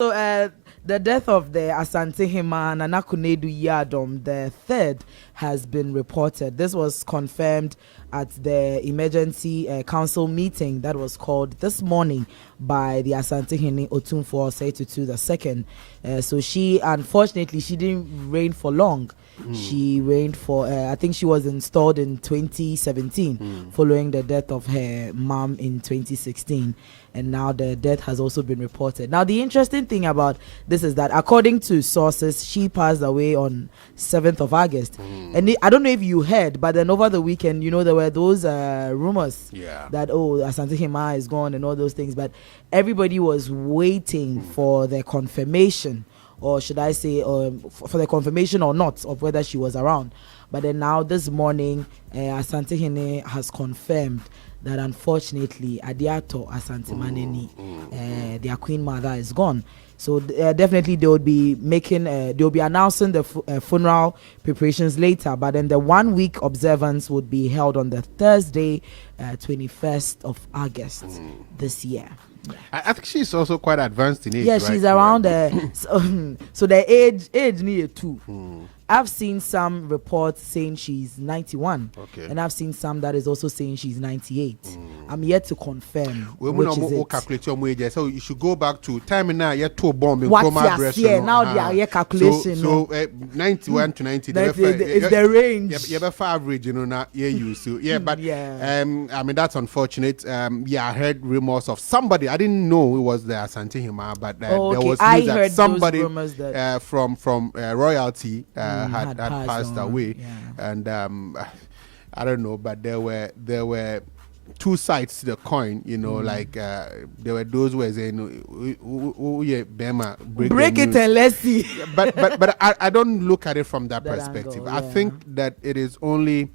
So the death of the Asantehemaa and Konadu Yiadom, the third, has been reported. This was confirmed at the emergency council meeting that was called this morning by the Asantehemaa Otumfuo Osei-Tutu II. So she, unfortunately, she didn't reign for long. She reigned for, I think she was installed in 2017 following the death of her mom in 2016. And now the death has also been reported. Now, the interesting thing about this is that according to sources, she passed away on 7th of August. And I don't know if you heard, but then over the weekend, you know, there were those rumors that, oh, Asantehemaa is gone and all those things. But everybody was waiting for the confirmation, or should I say, for the confirmation or not of whether she was around. But then now this morning, Asantehemaa has confirmed that unfortunately Adiato Asantemaneni, their queen mother, is gone. So definitely they would be making, they'll be announcing the funeral preparations later. But then the 1 week observance would be held on the Thursday, 21st of August this year. I think she's also quite advanced in age. Yeah, right? she's around so the age near 2. I've seen some reports saying she's 91, and I've seen some that is also saying she's 98. I'm yet to confirm which is it. Calculate your age, so you should go back to time now. You're too bomb in now they are calculation. So 91 to 90. It's the range. You have average, you know. Not used to. Yeah, but I mean that's unfortunate. I heard rumors of somebody. I didn't know it was the Asantehemaa, but there was news that somebody from royalty had passed away, and I don't know, but there were two sides to the coin, you know, like there were those who were saying, "Oh yeah, Bema, break it and let's see." but I don't look at it from that perspective. Angle, I think that it is only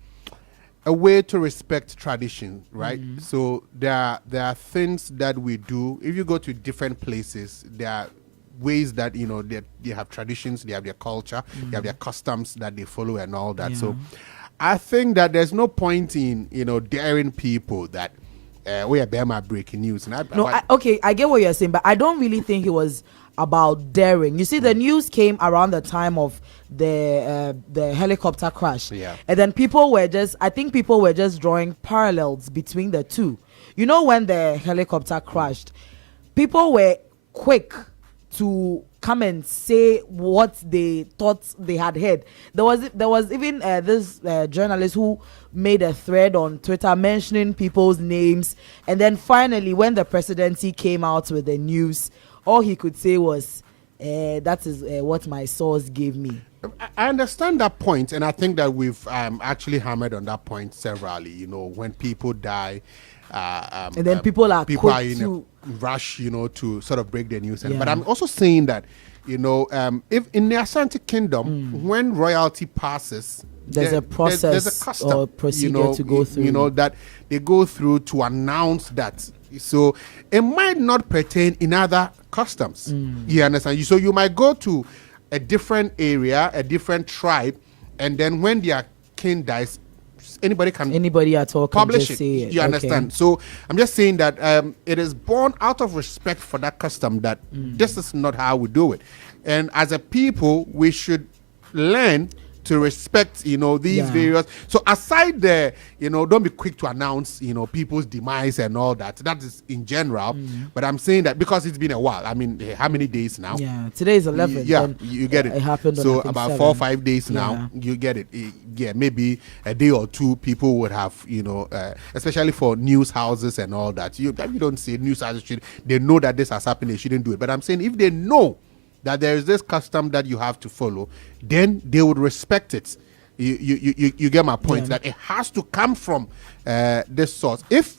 a way to respect tradition, right? So there are things that we do. If you go to different places, there are ways that, you know, they have traditions, they have their culture, they have their customs that they follow and all that. So I think that there's no point in, you know, daring people that we are Burma breaking news. And I get what you're saying, but I don't really think it was about daring. You see, the news came around the time of the helicopter crash, and then people were just drawing parallels between the two. You know, when the helicopter crashed, people were quick to come and say what they thought they had heard. There was even this journalist who made a thread on Twitter mentioning people's names, and then finally when the presidency came out with the news, all he could say was, that is what my source gave me. I understand that point, and I think that we've actually hammered on that point severally. You know, when people die, and then people are in a rush, you know, to sort of break the news. But I'm also saying that, you know, if in the Asante Kingdom, when royalty passes, there's a process, there's a custom, or procedure, you know, to go through. You know, that they go through to announce that. So it might not pertain in other customs. You understand? So you might go to a different area, a different tribe, and then when their king dies, anybody at all can publish it. You understand? So I'm just saying that it is born out of respect for that custom that this is not how we do it, and as a people we should learn to respect, you know, these various. So aside the, you know, don't be quick to announce, you know, people's demise and all that. That is in general. But I'm saying that because it's been a while. I mean, how many days now? Yeah, today is 11. Yeah, you get it. It happened. So about 4 or 5 days now, you get it. Maybe a day or two, people would have, you know, especially for news houses and all that. You don't say news houses they know that this has happened. They shouldn't do it. But I'm saying if they know that there is this custom that you have to follow, then they would respect it. You get my point, that it has to come from this source. If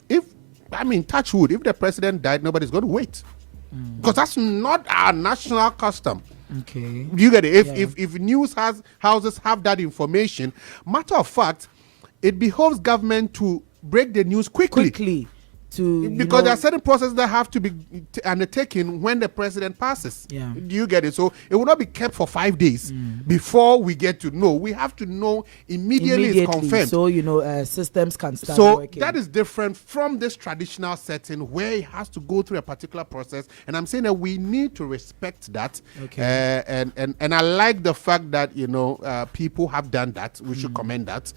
I mean, touch wood, if the president died, nobody's going to wait, because that's not our national custom. Okay, you get it. If news houses have that information, matter of fact, it behoves government to break the news quickly to because there are certain processes that have to be undertaken when the president passes. Yeah. Do you get it? So it will not be kept for 5 days before we get to know. We have to know immediately it's confirmed. So systems can start working. That is different from this traditional setting where it has to go through a particular process. And I'm saying that we need to respect that. Okay. And I like the fact that people have done that. We should commend that.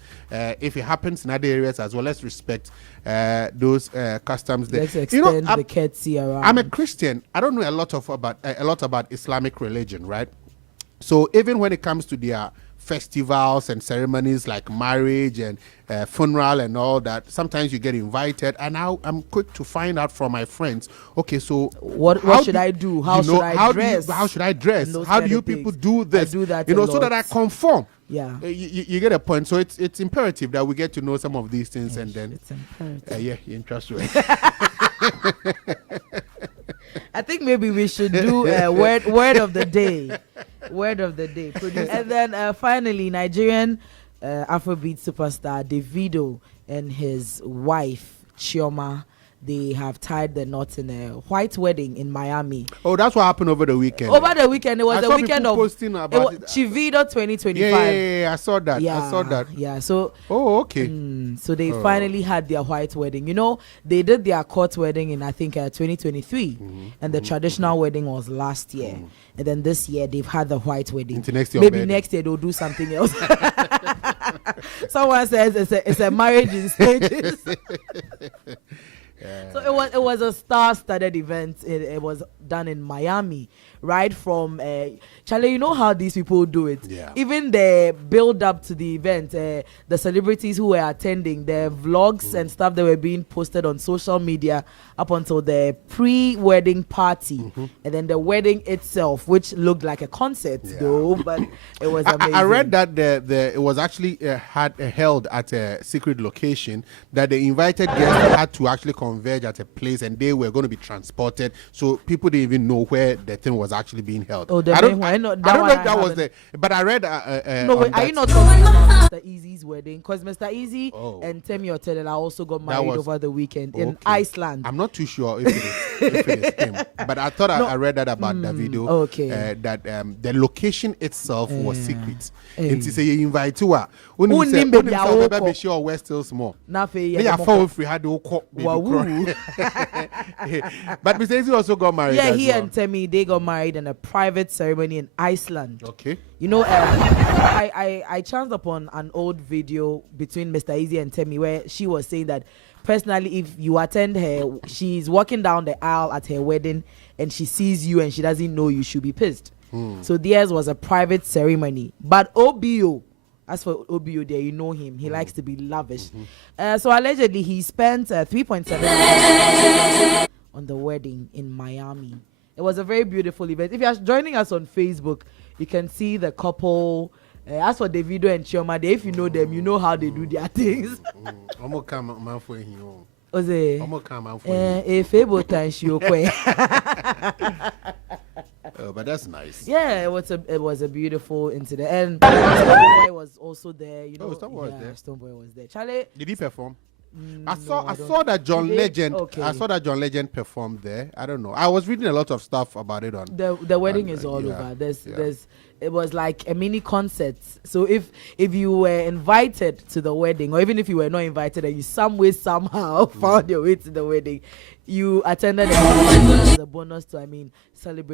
If it happens in other areas as well, let's respect those customs there. Let's extend the courtesy around. I'm a Christian. I don't know a lot about Islamic religion, right? So even when it comes to their festivals and ceremonies like marriage and funeral and all that, sometimes you get invited, and I'm quick to find out from my friends. Okay, so what should I do? How should I dress? How should I dress? How do you people do this? I do that so that I conform. Yeah, you get a point. So it's imperative that we get to know some of these things, and then it's imperative. you interest me. I think maybe we should do a word of the day. Word of the day. And then finally, Nigerian Afrobeat superstar Davido and his wife Chioma, they have tied the knot in a white wedding in Miami. Oh, that's what happened over the weekend. Over the weekend, it was the weekend of posting about it. Chivido 2025. Yeah, I saw that. I saw that. Yeah, so. Oh, okay. So they finally had their white wedding. They did their court wedding in I think 2023, and the traditional wedding was last year. And then this year they've had the white wedding. Into next year, maybe next year they'll do something else. Someone says it's a marriage in stages. So it was a star-studded event. It was done in Miami, right from Charlie. You know how these people do it. Yeah. Even the build up to the event, the celebrities who were attending, the vlogs and stuff that were being posted on social media up until the pre-wedding party, and then the wedding itself, which looked like a concert though, but it was amazing. I read that it was actually held at a secret location, that the invited guests had to actually converge at a place, and they were going to be transported, so people didn't even know where the thing was actually being held. Oh, I don't know if that was the, but I read. No, wait, are you not talking about Mr. Easy's wedding? Because Mr. Easy and Temi Otedola also got married over the weekend in Iceland. I'm not too sure if it is him, but I thought I read that about Davido. Okay. That the location itself was secret. And to say you invite you, when Who you say, named the be sure we're still small. Nafe, Yeah, if we had to call. But Mr. Easy also got married. Yeah, he and Temi, they got married in a private ceremony in Iceland. Okay. I chanced upon an old video between Mr. Easy and Temi where she was saying that personally, if you attend her, she's walking down the aisle at her wedding and she sees you and she doesn't know you, she'll be pissed. So theirs was a private ceremony. But OBO, as for OBO there, you know him. He likes to be lavish. So allegedly, he spent 3.7 million on the wedding in Miami. It was a very beautiful event. If you're joining us on Facebook, you can see the couple. As for Davido and Chioma, if you know them, you know how they do their things. I'm gonna come man for him. Oze. I'm gonna come man for him. If able time she But that's nice. Yeah, it was a beautiful incident, and Stoneboy was also there. Stoneboy was there. Charlie, did he perform? No, I saw that John Legend. Okay. I saw that John Legend performed there. I don't know. I was reading a lot of stuff about it on the wedding is all over. It was like a mini concert. So if you were invited to the wedding, or even if you were not invited and you somehow found your way to the wedding, you attended as a bonus to celebrate.